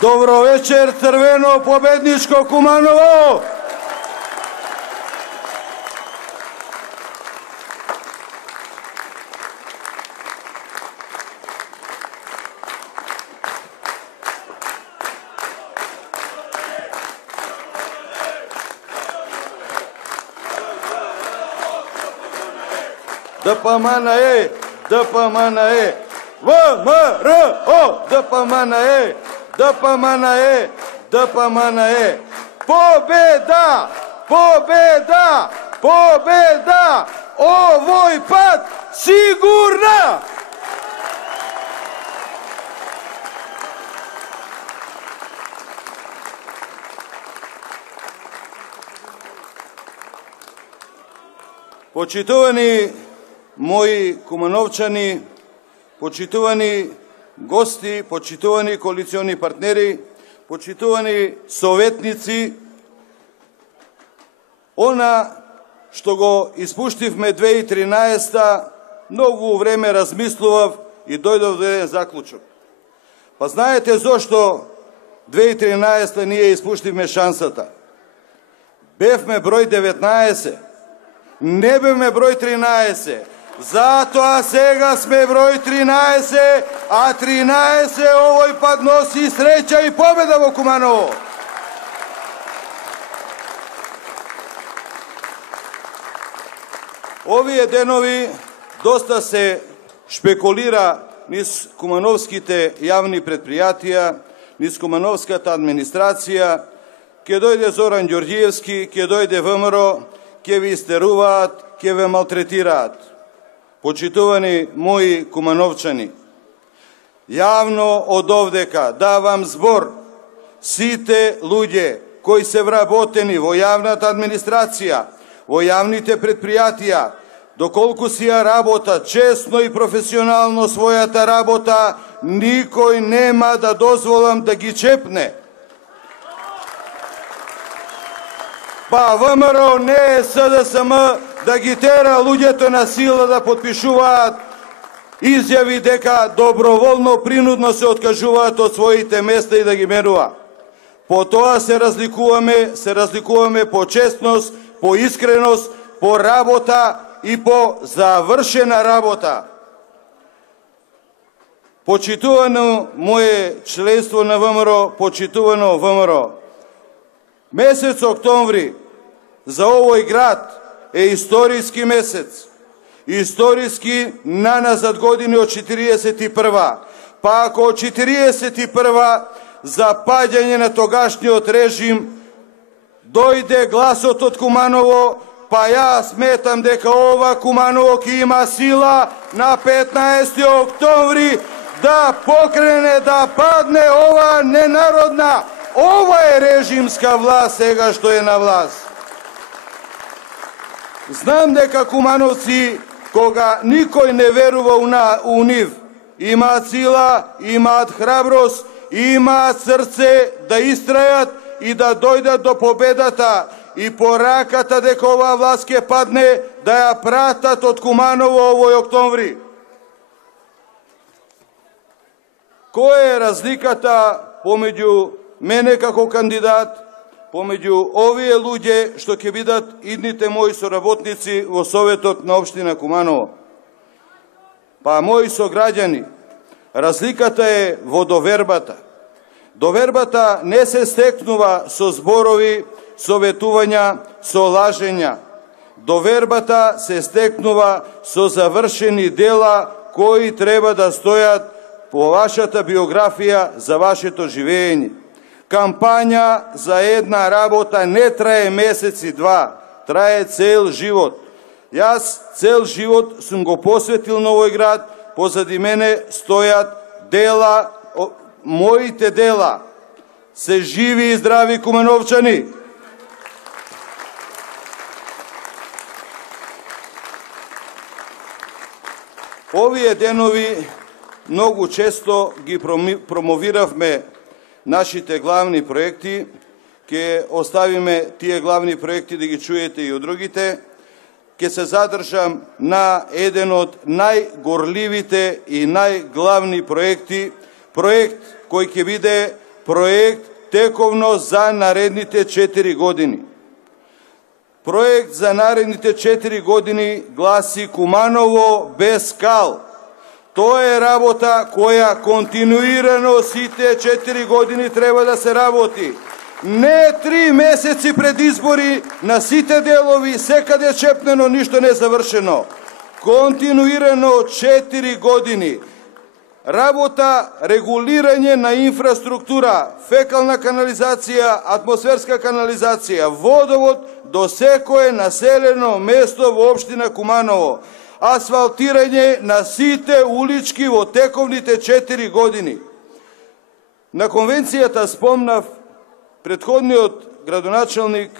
Dobro večer, Crveno pobedničko Kumanovo! DPMNE, DPMNE, VMRO, DPMNE, DPMNE, DPMNE. Pobeda, pobeda, pobeda, ovoj pad sigurna! Почитувани мои кумановчани, почитувани гости, почитувани коалициони партнери, почитувани советници, она што го испуштивме 2013, многу време размислував и дојдов до еден заклучок. Па знаете зошто 2013 ние испуштивме шансата? Бевме број 19, не бевме број 13. Затоа сега сме број 13, а 13 овој пат носи среќа и победа во Куманово. Овие денови доста се шпекулира низ кумановските јавни предпријатија, низ кумановската администрација, ќе дојде Зоран Ѓорѓиевски, ќе дојде ВМРО, ќе ви истеруваат, ќе ве малтретираат. Почитувани мои кумановчани, јавно од овдека давам збор сите луѓе кои се вработени во јавната администрација, во јавните предпријатија, доколку си ја работа честно и професионално својата работа, никој нема да дозволам да ги чепне. Па ВМРО не е СДСМ да ги тера луѓето на сила да подпишуваат изјави дека доброволно, принудно се откажуваат од своите места и да ги менува. По тоа се разликуваме по честност, по искреност, по работа и по завршена работа. Почитувано мое членство на ВМРО, почитувано ВМРО. Месец октомври за овој град е историски месец. Историски наназад години од 41-а. Па ако од 41-а за паѓање на тогашниот режим дојде гласот од Куманово, па јас сметам дека ова Куманово ќе има сила на 15 октомври да покрене, да падне ова ненародна, ова е режимска власт сега што е на власт. Знам дека кумановци, кога никој не верува у нив, имаат сила, имаат храброст, имаат срце да истрајат и да дојдат до победата и пораката дека оваа власт ќе падне, да ја пратат од Куманово овој октомври. Која е разликата помеѓу мене како кандидат, помеѓу овие луѓе што ќе бидат идните мои соработници во Советот на општина Куманово? Па, мои сограѓани, разликата е во довербата. Довербата не се стекнува со зборови, советувања, со лажења. Довербата се стекнува со завршени дела кои треба да стојат по вашата биографија за вашето живење. Кампања за една работа не трае месец и два, трае цел живот. Јас цел живот сум го посветил на овој град, позади мене стојат дела, моите дела се живи и здрави кумановчани. Овие денови многу често ги промовиравме нашите главни проекти, ќе оставиме тие главни проекти да ги чуете и од другите. Ќе се задржам на еден од најгорливите и најглавни проекти, проект кој ќе биде проект тековно за наредните 4 години. Проект за наредните 4 години гласи Куманово без кал. Тоа е работа која континуирано сите 4 години треба да се работи. Не 3 месеци пред избори на сите делови, секаде чепнено, ништо не завршено. Континуирано 4 години. Работа регулирање на инфраструктура, фекална канализација, атмосферска канализација, водовод до секое населено место во општина Куманово. Асфалтирање на сите улички во тековните 4 години. На конвенцијата спомнав, претходниот градоначалник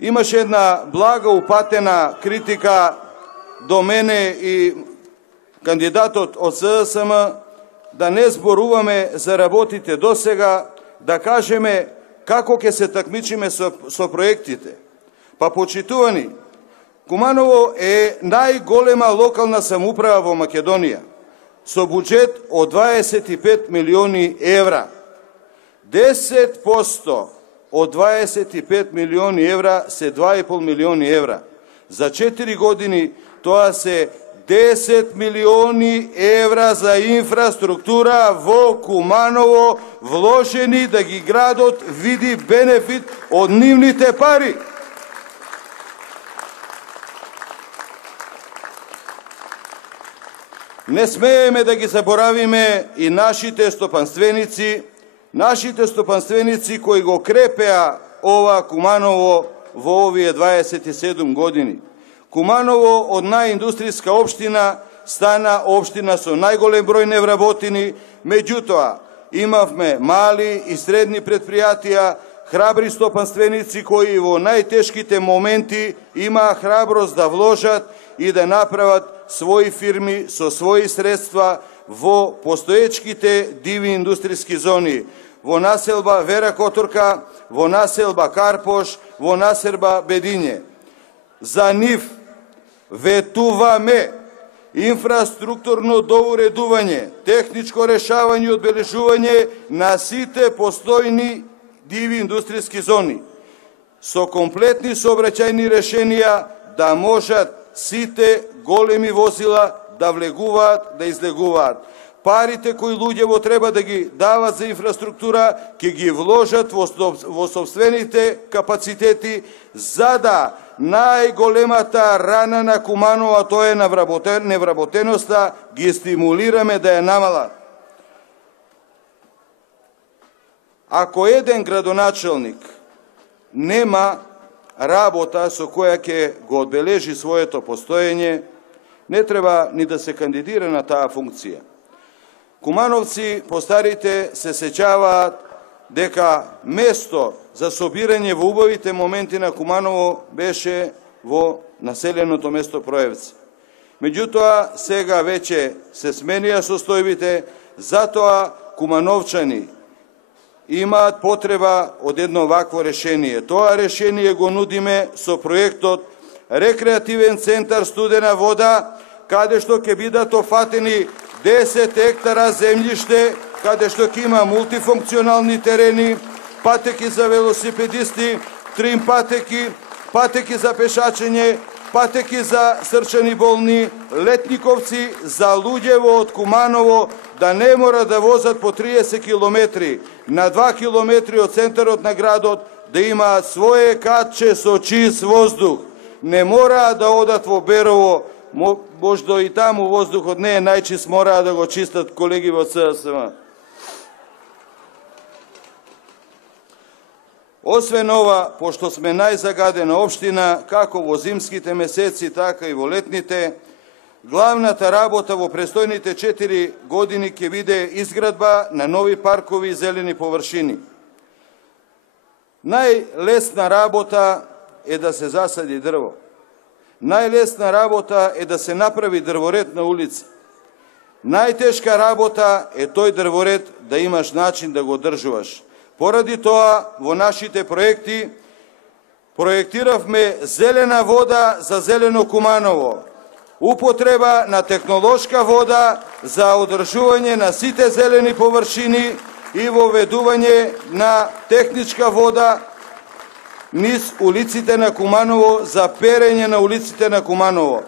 имаше една блага упатена критика до мене и кандидатот од СДСМ да не зборуваме за работите досега, да кажеме како ќе се такмичиме со проектите. Па почитувани, Куманово е најголема локална самоуправа во Македонија, со буџет од 25 милиони евра. 10% од 25 милиони евра се 2,5 милиони евра. За 4 години тоа се 10 милиони евра за инфраструктура во Куманово, вложени да ги градот види бенефит од нивните пари. Не смееме да ги заборавиме и нашите стопанственици кои го крепеа ова Куманово во овие 27 години. Куманово од најиндустријска општина стана општина со најголем број невработени, меѓутоа имавме мали и средни предпријатија, храбри стопанственици кои во најтешките моменти имаа храброст да вложат и да направат своји фирми со своји средства во постоечките диви индустријски зони, во населба Вера Которка, во населба Карпош, во населба Бедиње. За нив ветуваме инфраструктурно доуредување, техничко решавање и одбележување на сите постојни диви индустријски зони, со комплетни сообраќајни решенија да можат сите големи возила да влегуваат, да излегуваат. Парите кои луѓево треба да ги дават за инфраструктура, ќе ги вложат во собствените капацитети, за да најголемата рана на Куманово, тоа е невработеноста, ги стимулираме да ја намалат. Ако еден градоначалник нема работа со која ќе го одбележи своето постоење, не треба ни да се кандидира на таа функција. Кумановци постарите се сеќаваат дека место за собирање во убавите моменти на Куманово беше во населеното место Проевци. Меѓутоа, сега веќе се сменија состојбите, затоа кумановчани имаат потреба од едно вакво решение. Тоа решение го нудиме со проектот Рекреативен центар Студена вода, каде што ќе бидат офатени 10 хектара земјиште, каде што ќе има мултифункционални терени, патеки за велосипедисти, трим патеки, патеки за пешачење, патеки за срчани болни, летниковци за луѓево од Куманово да не мора да возат по 30 километри на 2 километри од центарот на градот, да имаат своје катче со чист воздух. Не мора да одат во Берово, можда и таму воздухот не е најчист, мора да го чистат колеги во СДСМ. Освен ова, пошто сме најзагадена општина, како во зимските месеци, така и во летните, главната работа во престојните 4 години ќе биде изградба на нови паркови и зелени површини. Најлесна работа е да се засади дрво. Најлесна работа е да се направи дрворед на улица. Најтешка работа е тој дрворед да имаш начин да го одржуваш. Поради тоа, во нашите проекти проектиравме зелена вода за зелено Куманово, употреба на технолошка вода за одржување на сите зелени површини, и воведување на техничка вода низ улиците на Куманово за перење на улиците на Куманово.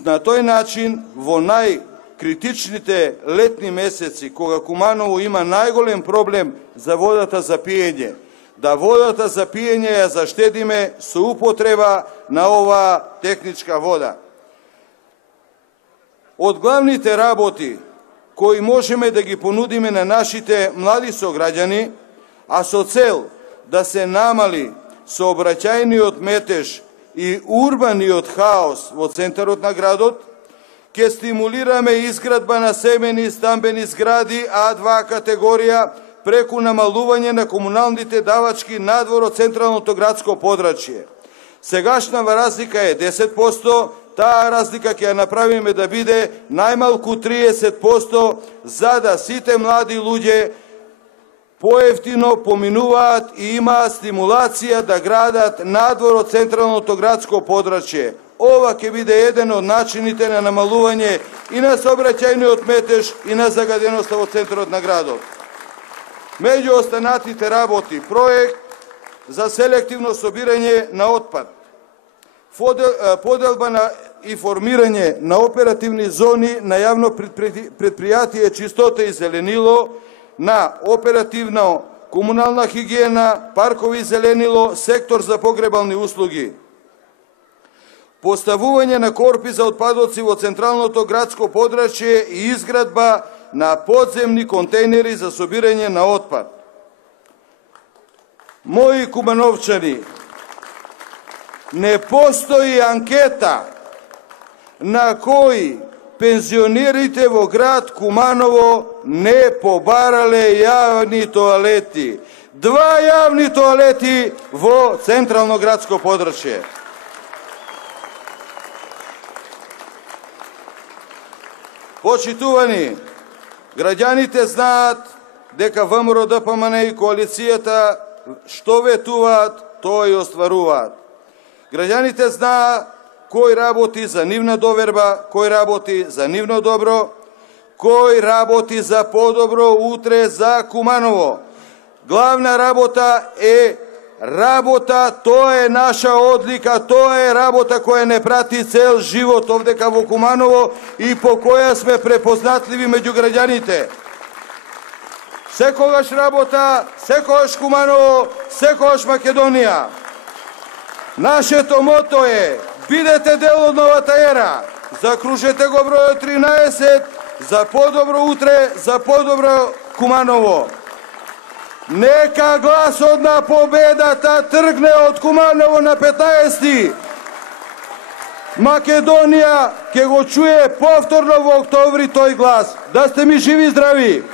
На тој начин, во најкритичните летни месеци, кога Куманово има најголем проблем за водата за пиење, да водата за пиење ја заштедиме со употреба на оваа техничка вода. Од главните работи кои можеме да ги понудиме на нашите млади сограѓани, а со цел да се намали сообраќајниот метеж и урбаниот хаос во центарот на градот, ќе стимулираме изградба на семени стамбени згради А2 категорија преку намалување на комуналните давачки надвор од централното градско подрачје. Сегашнава разлика е 10%, таа разлика ќе ја направиме да биде најмалку 30%, за да сите млади луѓе поевтино поминуваат и имаат стимулација да градат надвор од централното градско подрачје. Ова ќе биде еден од начините на намалување и на сообраќајниот метеж и на загаденоста во центарот на градот. Меѓу останатите работи, проект за селективно собирање на отпад, поделба и формирање на оперативни зони на јавно предпријатие Чистота и зеленило, на оперативно комунална хигиена, паркови зеленило, сектор за погребални услуги. Поставување на корпи за отпадоци во централното градско подрачје и изградба на подземни контейнери за собирање на отпад. Мои кумановчани, не постои анкета на кои пензионерите во град Куманово не побарале јавни тоалети. 2 јавни тоалети во централно градско подрачје. Почитувани, граѓаните знаат дека ВМРО ДПМН и коалицијата што ветуваат, тоа и остваруваат. Граѓаните знаат кој работи за нивна доверба, кој работи за нивно добро, кој работи за подобро утре за Куманово. Главна работа е работа, тоа е наша одлика, тоа е работа која не прати цел живот овдека во Куманово и по која сме препознатливи меѓу граѓаните. Секогаш работа, секогаш Куманово, секогаш Македонија. Нашето мото е: бидете дел од новата ера, закружете го бројот 13 за подобро утре, за подобро Куманово. Нека гласот на победата тргне од Куманово на 15. Македонија ќе го чуе повторно во октомври тој глас. Да сте ми живи и здрави!